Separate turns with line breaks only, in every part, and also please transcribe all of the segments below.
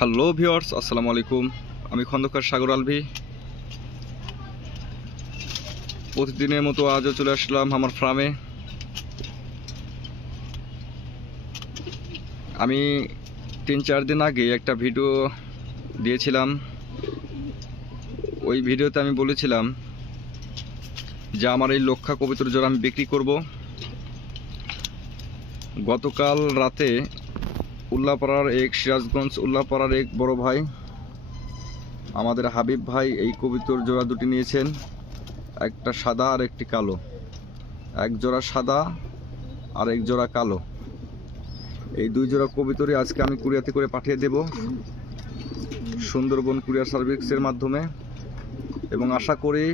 Hello viewers আসসালামু আলাইকুম। আমি খন্দকার সাগর আলভি। প্রতিদিনের মতো আজও চলে আসলাম আমার ফার্মে আমি তিন চার দিন আগে একটা ভিডিও দিয়েছিলাম। ওই ভিডিওতে আমি বলেছিলাম যে আমার এই লক্ষা কবিতর জোড়া আমি বিক্রি করব, গতকাল রাতে উল্লাপাড়ার এক সিরাজগঞ্জ উল্লাপাড়ার এক বড় ভাই, আমাদের হাবিব ভাই এই কবিতর জোড়া দুটি নিয়েছেন, একটা সাদা আর একটি কালো। এক জোড়া সাদা আর এক জোড়া কালো। এই দুই জোড়া কবিতরই আজকে আমি কুরিয়াতে করে পাঠিয়ে দেব সুন্দরবন কুরিয়ার সার্ভিসের মাধ্যমে। এবং আশা করি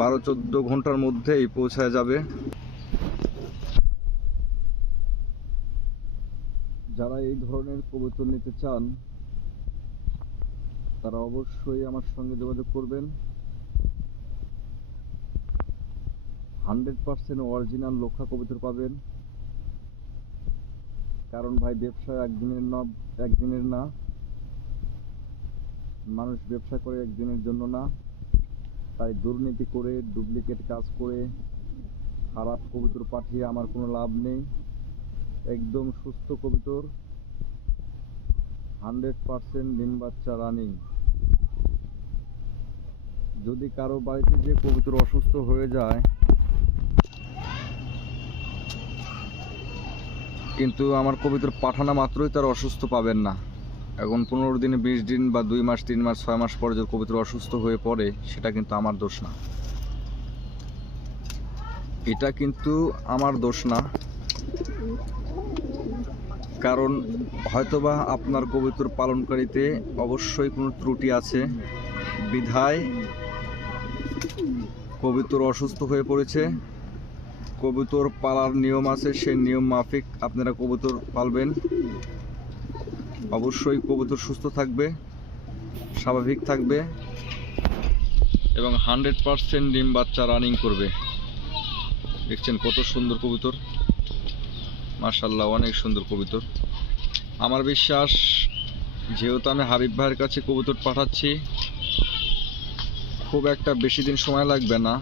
বারো চোদ্দ ঘণ্টার মধ্যেই পৌঁছায় যাবে। যারা এই ধরনের কবুতর নিতে চান, তারা অবশ্যই আমার সঙ্গে যোগাযোগ করবেন। হান্ড্রেড পার্সেন্ট অরিজিনাল লক্ষা কবুতর পাবেন। কারণ ভাই, ব্যবসা একদিনের না একদিনের না। মানুষ ব্যবসা করে একদিনের জন্য না। তাই দুর্নীতি করে, ডুপ্লিকেট কাজ করে, খারাপ কবুতর পাঠিয়ে আমার কোনো লাভ নেই। একদম সুস্থ কবিতর। হান্ড্রেড পার্সেন্ট ডিম বাচ্চা রানিং। যদি কারও বাড়িতে যে কবুতর অসুস্থ হয়ে যায়, কিন্তু আমার কবিতর পাঠানো মাত্রই তার অসুস্থ পাবেন না। এখন পনেরো দিনে, বিশ দিন বা দুই মাস, তিন মাস, ছয় মাস পরে যদি কবিতর অসুস্থ হয়ে পড়ে, সেটা কিন্তু আমার দোষ না। এটা কিন্তু আমার দোষ না। কারণ হয়তোবা আপনার কবুতর পালনকারীতে অবশ্যই কোনো ত্রুটি আছে। বিধায় কবুতর অসুস্থ হয়ে পড়েছে। কবুতর পালার নিয়ম আছে, সেই নিয়ম মাফিক আপনারা কবুতর পালবেন। অবশ্যই কবুতর সুস্থ থাকবে, স্বাভাবিক থাকবে এবং হান্ড্রেড পারসেন্ট ডিম বাচ্চা রানিং করবে। দেখছেন কত সুন্দর কবুতর। মাশাল্লাহ অনেক সুন্দর কবুতর। আমার বিশ্বাস, যেহেতু আমি হাবিব ভাইয়ের কাছে কবুতর পাঠাচ্ছি, খুব একটা বেশি দিন সময় লাগবে না।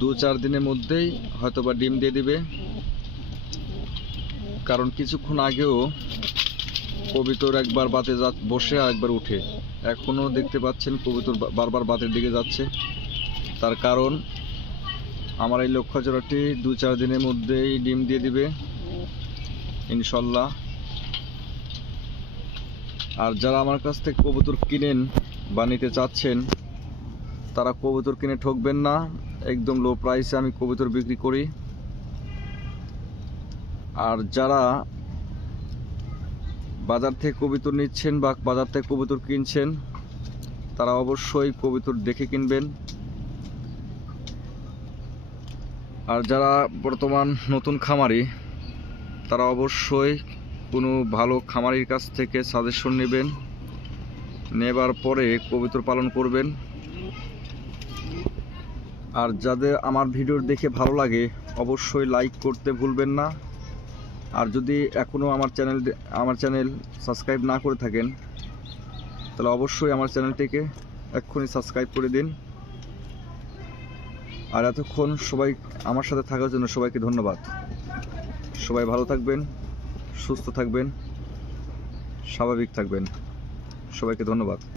দু চার দিনের মধ্যেই হয়তো বা ডিম দিয়ে দিবে। কারণ কিছুক্ষণ আগেও কবিতর একবার বাতে যা, বসে আর একবার উঠে। এখনও দেখতে পাচ্ছেন কবিতর বারবার বাতের দিকে যাচ্ছে। তার কারণ, আমার এই লক্ষ্য জোড়াটি দু চার দিনের মধ্যেই ডিম দিয়ে দিবে। ইনশাল্লাহ আর যারা আমার কাছ থেকে কবুতর কিনেন বা নিতে চাচ্ছেন, তারা কবুতর কিনে ঠকবেন না। একদম লো প্রাইসে আমি কবুতর বিক্রি করি। আর যারা বাজার থেকে কবুতর নিচ্ছেন বা বাজার থেকে কবুতর কিনছেন, তারা অবশ্যই কবুতর দেখে কিনবেন। আর যারা বর্তমান নতুন খামারি তারা অবশ্যই কোনো ভালো খামারির কাছ থেকে সাজেশন নেবেন। নেবার পরে কবুতর পালন করবেন। আর যাদের আমার ভিডিও দেখে ভালো লাগে, অবশ্যই লাইক করতে ভুলবেন না। আর যদি এখনও আমার চ্যানেল আমার চ্যানেল সাবস্ক্রাইব না করে থাকেন, তাহলে অবশ্যই আমার চ্যানেলটিকে এক্ষুনি সাবস্ক্রাইব করে দিন। আর এতক্ষণ সবাই আমার সাথে থাকার জন্য সবাইকে ধন্যবাদ। সবাই ভালো থাকবেন সুস্থ থাকবেন স্বাভাবিক থাকবেন। সবাইকে ধন্যবাদ।